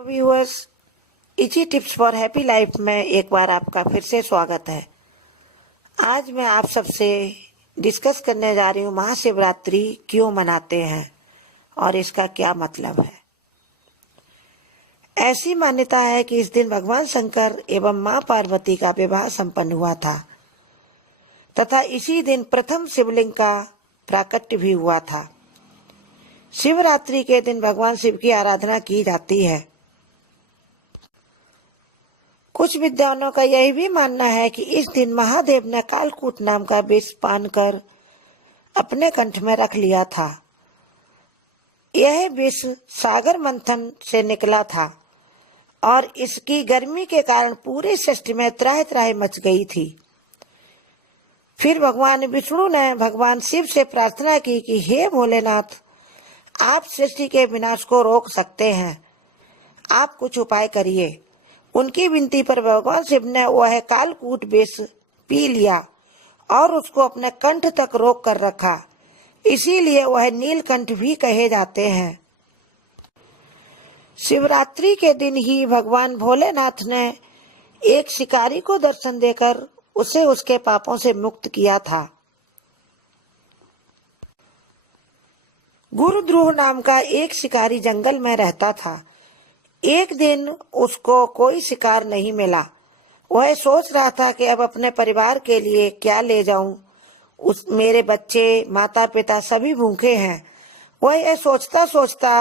Viewers, easy tips for happy life में एक बार आपका फिर से स्वागत है। आज मैं आप सबसे डिस्कस करने जा रही हूँ महाशिवरात्रि क्यों मनाते हैं और इसका क्या मतलब है। ऐसी मान्यता है कि इस दिन भगवान शंकर एवं मां पार्वती का विवाह संपन्न हुआ था तथा इसी दिन प्रथम शिवलिंग का प्राकट्य भी हुआ था। शिवरात्रि के दिन भगवान शिव की आराधना की जाती है। कुछ विद्वानों का यह भी मानना है कि इस दिन महादेव ने कालकूट नाम का विष पान कर अपने कंठ में रख लिया था। यह विष सागर मंथन से निकला था और इसकी गर्मी के कारण पूरे सृष्टि में त्राहि त्राहि मच गई थी। फिर भगवान विष्णु ने भगवान शिव से प्रार्थना की कि हे भोलेनाथ, आप सृष्टि के विनाश को रोक सकते हैं, आप कुछ उपाय करिए। उनकी विनती पर भगवान शिव ने वह कालकूट विष पी लिया और उसको अपने कंठ तक रोक कर रखा, इसीलिए वह नीलकंठ भी कहे जाते हैं। शिवरात्रि के दिन ही भगवान भोलेनाथ ने एक शिकारी को दर्शन देकर उसे उसके पापों से मुक्त किया था। गुरुद्रोह नाम का एक शिकारी जंगल में रहता था। एक दिन उसको कोई शिकार नहीं मिला। वह सोच रहा था कि अब अपने परिवार के लिए क्या ले जाऊं। मेरे बच्चे, माता पिता सभी भूखे हैं। वह यह सोचता सोचता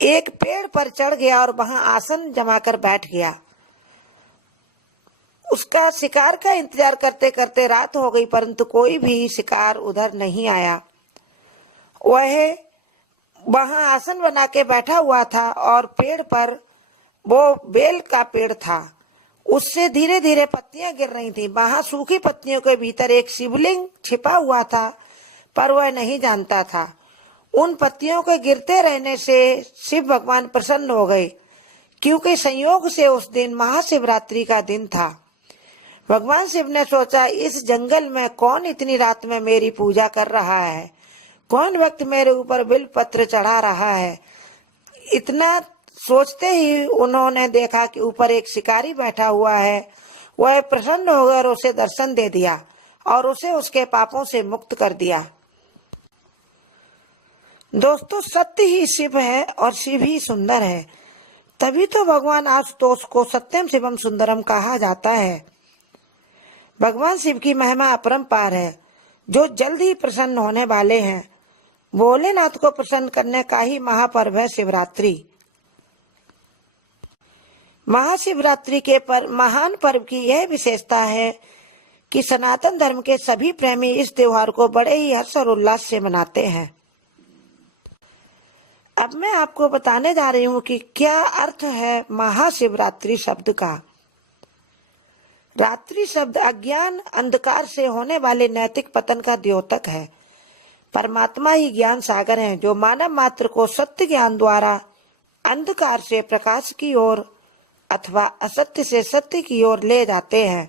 एक पेड़ पर चढ़ गया और वहां आसन जमाकर बैठ गया। उसका शिकार का इंतजार करते करते रात हो गई, परंतु कोई भी शिकार उधर नहीं आया। वह वहां आसन बना के बैठा हुआ था और पेड़ पर वो बेल का पेड़ था, उससे धीरे धीरे पत्तियां गिर रही थी। वहां सूखी पत्तियों के भीतर एक शिवलिंग छिपा हुआ था, पर वह नहीं जानता था। उन पत्तियों के गिरते रहने से शिव भगवान प्रसन्न हो गए, क्योंकि संयोग से उस दिन महाशिवरात्रि का दिन था। भगवान शिव ने सोचा, इस जंगल में कौन इतनी रात में मेरी पूजा कर रहा है, कौन व्यक्ति मेरे ऊपर बिल पत्र चढ़ा रहा है। इतना सोचते ही उन्होंने देखा कि ऊपर एक शिकारी बैठा हुआ है। वह प्रसन्न हो गया और उसे दर्शन दे दिया और उसे उसके पापों से मुक्त कर दिया। दोस्तों, सत्य ही शिव है और शिव ही सुंदर है, तभी तो भगवान आशुतोष को सत्यम शिवम सुंदरम कहा जाता है। भगवान शिव की महिमा अपरंपार है, जो जल्द ही प्रसन्न होने वाले हैं। भोलेनाथ को प्रसन्न करने का ही महापर्व है शिवरात्रि। महाशिवरात्रि के महान पर्व की यह विशेषता है कि सनातन धर्म के सभी प्रेमी इस त्योहार को बड़े ही हर्ष और उल्लास से मनाते हैं। अब मैं आपको बताने जा रही हूँ कि क्या अर्थ है महाशिवरात्रि शब्द का। रात्रि शब्द अज्ञान अंधकार से होने वाले नैतिक पतन का द्योतक है। परमात्मा ही ज्ञान सागर है, जो मानव मात्र को सत्य ज्ञान द्वारा अंधकार से प्रकाश की ओर अथवा असत्य से सत्य की ओर ले जाते हैं।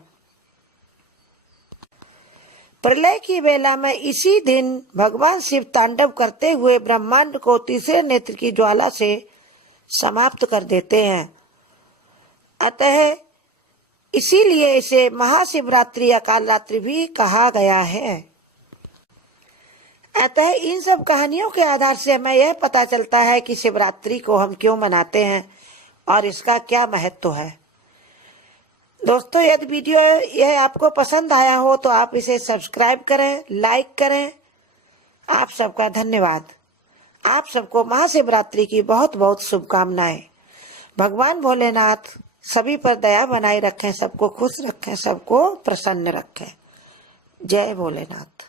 प्रलय की वेला में इसी दिन भगवान शिव तांडव करते हुए ब्रह्मांड को तीसरे नेत्र की ज्वाला से समाप्त कर देते हैं। अतः इसीलिए इसे महाशिवरात्रि या काल रात्रि भी कहा गया है। अतः इन सब कहानियों के आधार से हमें यह पता चलता है कि शिवरात्रि को हम क्यों मनाते हैं और इसका क्या महत्व है। दोस्तों, यदि वीडियो यह आपको पसंद आया हो तो आप इसे सब्सक्राइब करें, लाइक करें। आप सबका धन्यवाद। आप सबको महाशिवरात्रि की बहुत बहुत शुभकामनाएं। भगवान भोलेनाथ सभी पर दया बनाए रखें, सबको खुश रखें, सबको प्रसन्न रखें। जय भोलेनाथ।